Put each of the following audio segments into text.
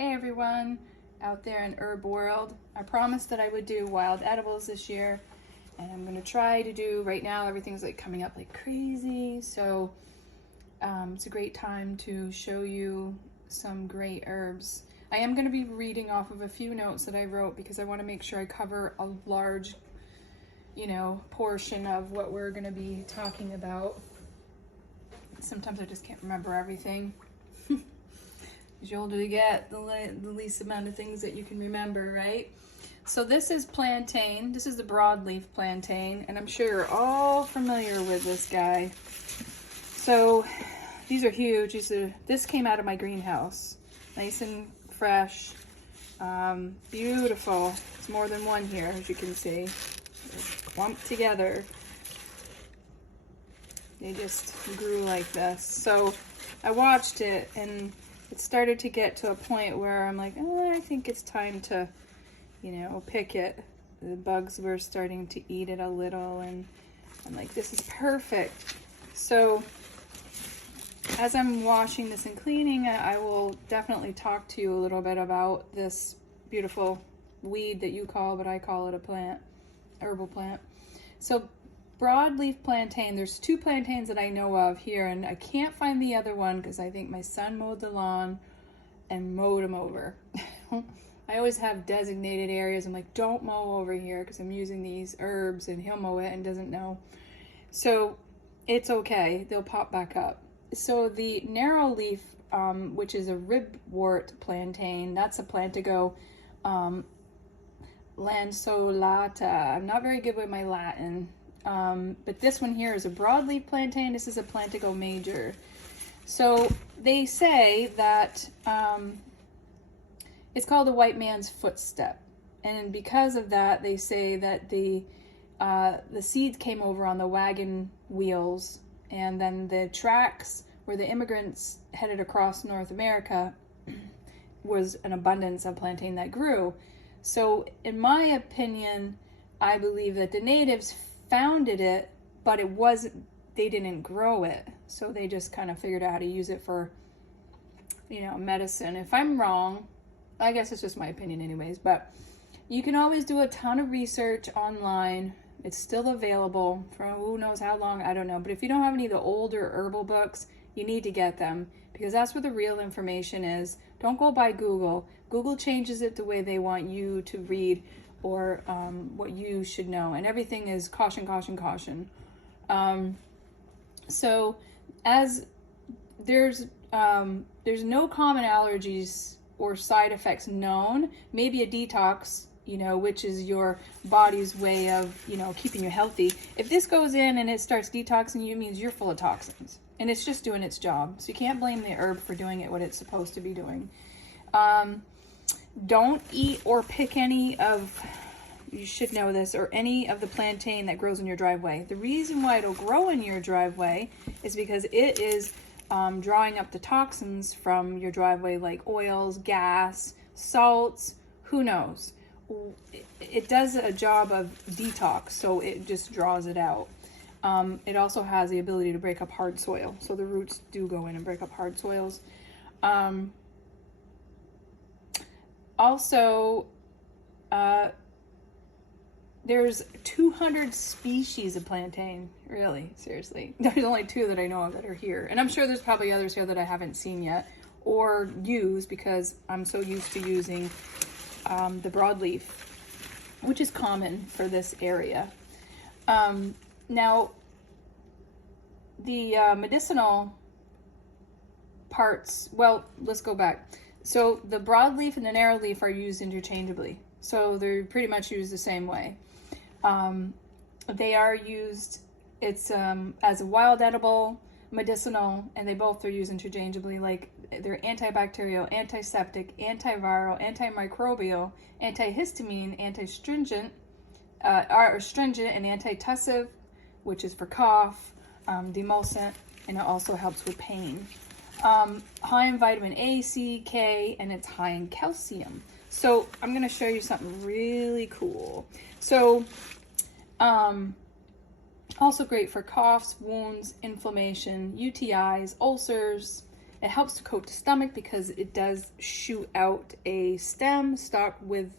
Hey everyone out there in herb world. I promised that I would do wild edibles this year, and I'm gonna try to do. Right now everything's like coming up like crazy, so it's a great time to show you some great herbs. I am going to be reading off of a few notes that I wrote because I want to make sure I cover a large, portion of what we're going to be talking about. Sometimes I just can't remember everything. The older you get, the least amount of things that you can remember, right? So this is plantain. This is the broadleaf plantain, and I'm sure you're all familiar with this guy. So these are huge. This came out of my greenhouse. Nice and fresh. Beautiful. There's more than one here, as you can see. They're clumped together. They just grew like this. So I watched it, and it started to get to a point where I'm like, oh, I think it's time to, pick it. The bugs were starting to eat it a little, and I'm like, this is perfect. So as I'm washing this and cleaning, I will definitely talk to you a little bit about this beautiful weed that you call, but I call it a plant, herbal plant. So broadleaf plantain, there's two plantains that I know of here, and I can't find the other one because I think my son mowed the lawn and mowed them over. I always have designated areas. I'm like, don't mow over here because I'm using these herbs, and he'll mow it and doesn't know. So it's okay. They'll pop back up. So the narrow leaf, which is a ribwort plantain, that's a Plantigo lanceolata. I'm not very good with my Latin, but this one here is a broadleaf plantain. This is a Plantigo major. So they say that it's called a white man's footstep, and because of that, they say that the seeds came over on the wagon wheels, and then the tracks where the immigrants headed across North America was an abundance of plantain that grew. So in my opinion, I believe that the natives founded it, but they didn't grow it. So they just kind of figured out how to use it for, medicine. If I'm wrong, I guess it's just my opinion anyways, but you can always do a ton of research online. It's still available for who knows how long, I don't know. But if you don't have any of the older herbal books, you need to get them because that's where the real information is. Don't go by Google. Google changes it the way they want you to read or what you should know. And everything is caution, caution, caution. So as there's no common allergies or side effects known, maybe a detox, which is your body's way of, keeping you healthy. If this goes in and it starts detoxing you, it means you're full of toxins. And it's just doing its job. So you can't blame the herb for doing it what it's supposed to be doing. Don't eat or pick any of, you should know this, or any of the plantain that grows in your driveway. The reason why it'll grow in your driveway is because it is drawing up the toxins from your driveway, like oils, gas, salts, who knows. It does a job of detox, so it just draws it out. It also has the ability to break up hard soil, so the roots do go in and break up hard soils. Also, there's 200 species of plantain. Really, seriously. There's only 2 that I know of that are here. And I'm sure there's probably others here that I haven't seen yet or use because I'm so used to using the broadleaf, which is common for this area. Now, the medicinal parts, well, let's go back. So the broadleaf and the narrow leaf are used interchangeably. So they're pretty much used the same way. They are used, it's as a wild edible, medicinal, and they both are used interchangeably. Like they're antibacterial, antiseptic, antiviral, antimicrobial, antihistamine, astringent, and antitussive, which is for cough, demulcent, and it also helps with pain. High in vitamin A, C, K, and it's high in calcium. So I'm going to show you something really cool. So also great for coughs, wounds, inflammation, UTIs, ulcers, It helps to coat the stomach because it does shoot out a stem stalk with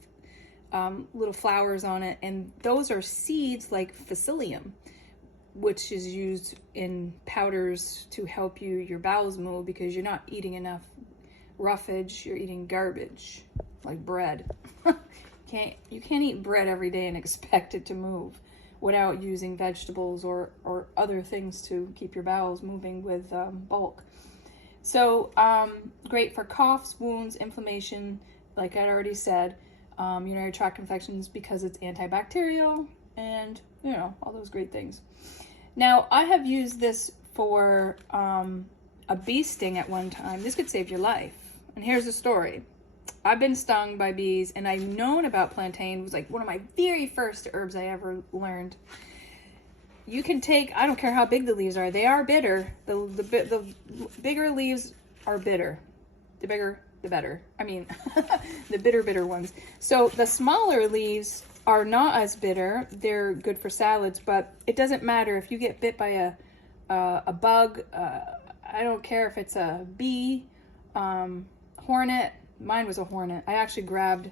little flowers on it, and those are seeds like psyllium, which is used in powders to help your bowels move, because you're not eating enough roughage, you're eating garbage like bread. You can't eat bread every day and expect it to move without using vegetables or other things to keep your bowels moving with bulk. So great for coughs, wounds, inflammation, like I already said, urinary tract infections, because it's antibacterial and, you know, all those great things. Now, I have used this for a bee sting at one time. This could save your life. And here's the story. I've been stung by bees, and I've known about plantain. It was like one of my very first herbs I ever learned. You can take, I don't care how big the leaves are, they are bitter. The bigger leaves are bitter. The bigger, the better. I mean, the bitter ones. So the smaller leaves are not as bitter. They're good for salads, but it doesn't matter if you get bit by a bug. I don't care if it's a bee, hornet. Mine was a hornet. I actually grabbed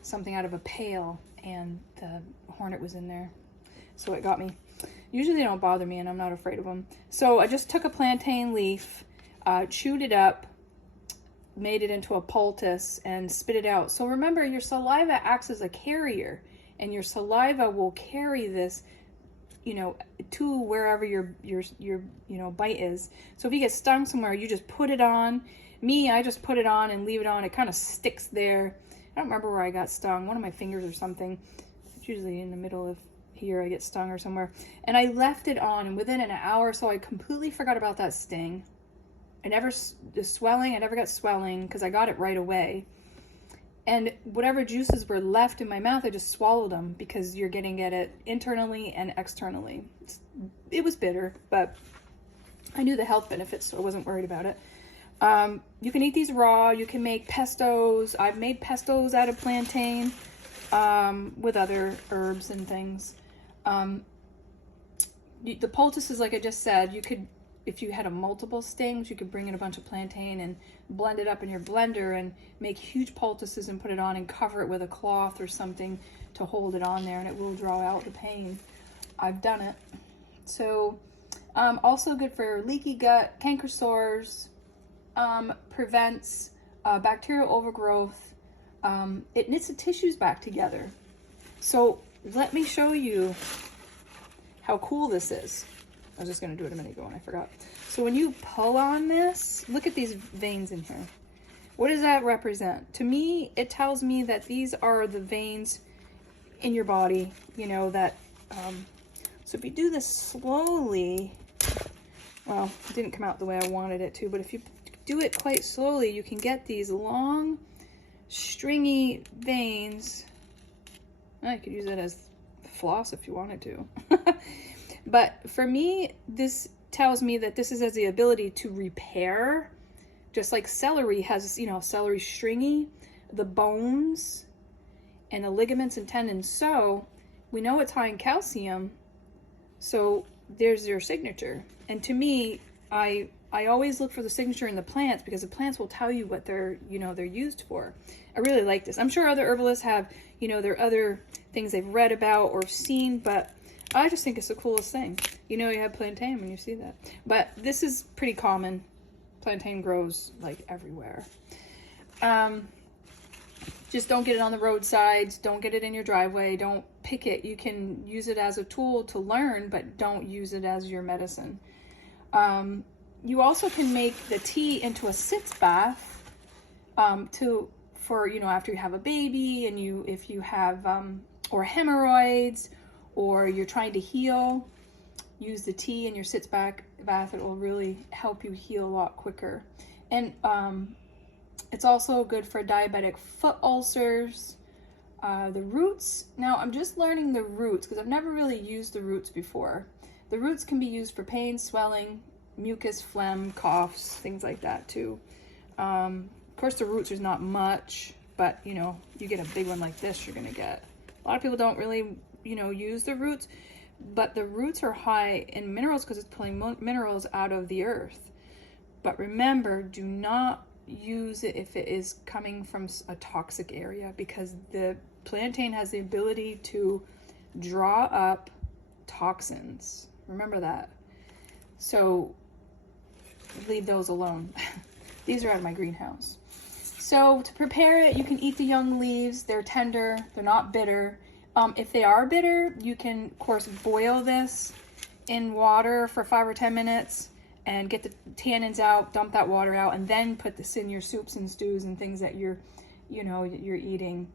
something out of a pail and the hornet was in there, so it got me. Usually they don't bother me and I'm not afraid of them. So I just took a plantain leaf, chewed it up, made it into a poultice, and spit it out. So remember, your saliva acts as a carrier, and your saliva will carry this, you know, to wherever your bite is. So if you get stung somewhere, you just put it on. I just put it on and leave it on. It kind of sticks there. I don't remember where I got stung. One of my fingers or something. It's usually in the middle of here I get stung or somewhere. And I left it on, and within an hour or so, I completely forgot about that sting. I never got swelling because I got it right away. And whatever juices were left in my mouth, I just swallowed them, because you're getting at it internally and externally. It was bitter, but I knew the health benefits, so I wasn't worried about it. You can eat these raw. You can make pestos. I've made pestos out of plantain with other herbs and things. The poultices, like I just said, you could, if you had multiple stings, you could bring in a bunch of plantain and blend it up in your blender and make huge poultices and put it on and cover it with a cloth or something to hold it on there, and it will draw out the pain. I've done it. So also good for leaky gut, canker sores, prevents bacterial overgrowth. It knits the tissues back together. So let me show you how cool this is. I was just going to do it a minute ago and I forgot. So when you pull on this, look at these veins in here. What does that represent? To me, it tells me that these are the veins in your body, you know, that, so if you do this slowly, well, it didn't come out the way I wanted it to, but if you do it quite slowly, you can get these long, stringy veins. I could use it as floss if you wanted to. But for me, this tells me that this has the ability to repair, just like celery has, you know, celery stringy, the bones and the ligaments and tendons. So we know it's high in calcium, so there's your signature. And to me, I always look for the signature in the plants, because the plants will tell you what they're used for. I really like this. I'm sure other herbalists have, you know, their other things they've read about or seen, but I just think it's the coolest thing. You know, you have plantain when you see that. But this is pretty common. Plantain grows like everywhere. Just don't get it on the roadsides. Don't get it in your driveway. Don't pick it. You can use it as a tool to learn, but don't use it as your medicine. You also can make the tea into a sitz bath for, you know, after you have a baby, and if you have or hemorrhoids, or you're trying to heal, use the tea in your sitz bath. It will really help you heal a lot quicker. And it's also good for diabetic foot ulcers. The roots, now I'm just learning the roots because I've never really used the roots before. The roots can be used for pain, swelling, mucus, phlegm, coughs, things like that too. Of course, the roots is not much, but you know, you get a big one like this, you're gonna get. A lot of people don't really, you know, use the roots, but the roots are high in minerals because it's pulling minerals out of the earth. But remember, do not use it if it is coming from a toxic area, because the plantain has the ability to draw up toxins. Remember that. So leave those alone. These are out of my greenhouse. So to prepare it, you can eat the young leaves. They're tender, they're not bitter. If they are bitter, you can, of course, boil this in water for 5 or 10 minutes and get the tannins out, dump that water out, and then put this in your soups and stews and things that you're eating.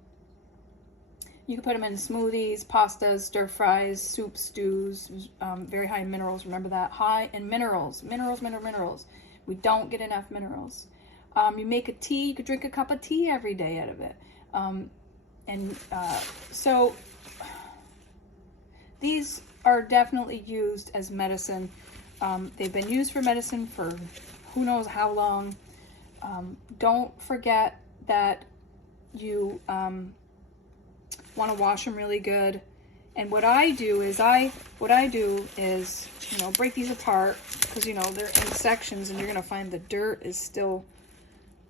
You can put them in smoothies, pastas, stir fries, soups, stews, very high in minerals. Remember that, high in minerals. Minerals. We don't get enough minerals. You make a tea, you could drink a cup of tea every day out of it. So these are definitely used as medicine. They've been used for medicine for who knows how long. Don't forget that you want to wash them really good. And what I do is break these apart, because they're in sections, and you're gonna find the dirt is still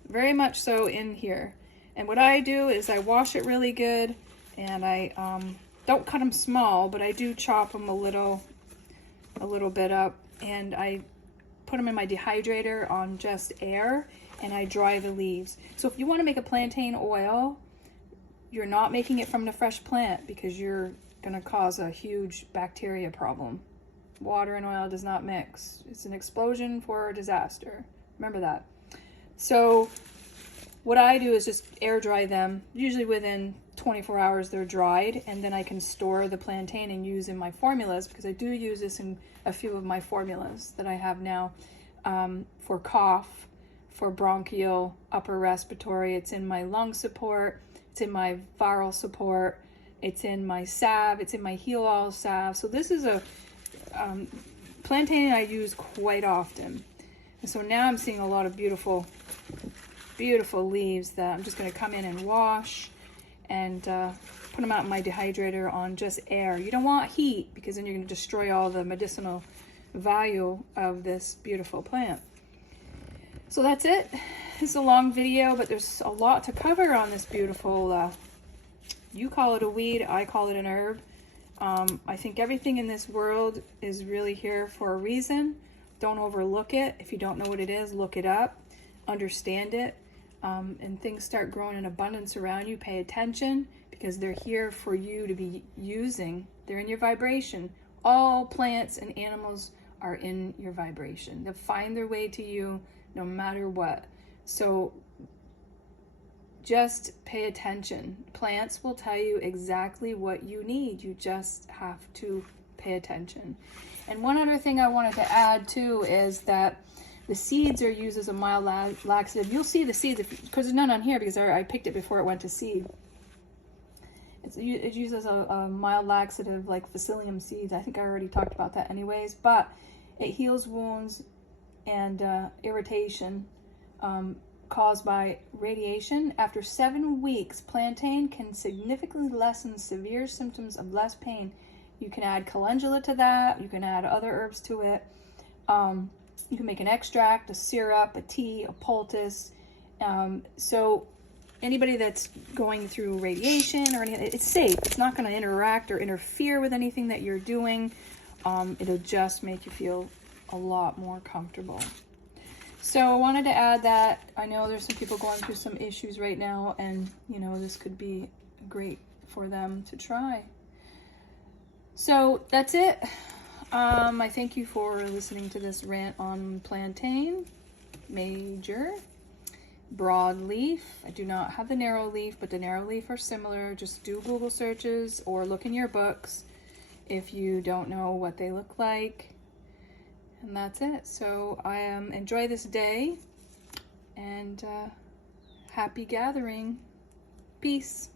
very much so in here. And what I do is I wash it really good, and I don't cut them small, but I do chop them a little bit up, and I put them in my dehydrator on just air, and I dry the leaves. So if you want to make a plantain oil, you're not making it from the fresh plant, because you're going to cause a huge bacteria problem. Water and oil does not mix. It's an explosion for a disaster. Remember that. So what I do is just air dry them. Usually within 24 hours they're dried, and then I can store the plantain and use in my formulas, because I do use this in a few of my formulas that I have now, for cough, for bronchial, upper respiratory. It's in my lung support. It's in my viral support. It's in my salve. It's in my heal all salve. So this is a plantain I use quite often. And so now I'm seeing a lot of beautiful leaves that I'm just going to come in and wash and put them out in my dehydrator on just air. You don't want heat, because then you're going to destroy all the medicinal value of this beautiful plant. So that's it. This is a long video, but there's a lot to cover on this beautiful, you call it a weed, I call it an herb. I think everything in this world is really here for a reason. Don't overlook it. If you don't know what it is, look it up, understand it, and things start growing in abundance around you. Pay attention, because they're here for you to be using. They're in your vibration. All plants and animals are in your vibration. They'll find their way to you no matter what. So just pay attention. Plants will tell you exactly what you need. You just have to pay attention. And one other thing I wanted to add too is that the seeds are used as a mild laxative. You'll see the seeds, because there's none on here, because I picked it before it went to seed. It's used as a mild laxative, like psyllium seeds. I think I already talked about that anyways, but it heals wounds and irritation caused by radiation. After 7 weeks, plantain can significantly lessen severe symptoms of less pain. You can add calendula to that. You can add other herbs to it. You can make an extract, a syrup, a tea, a poultice. So anybody that's going through radiation or anything, it's safe. It's not going to interact or interfere with anything that you're doing. It'll just make you feel a lot more comfortable. So I wanted to add that. I know there's some people going through some issues right now, and this could be great for them to try. So that's it. I thank you for listening to this rant on plantain, major, broadleaf. I do not have the narrow leaf, but the narrow leaf are similar. Just do Google searches or look in your books if you don't know what they look like. And that's it. So I enjoy this day, and happy gathering. Peace.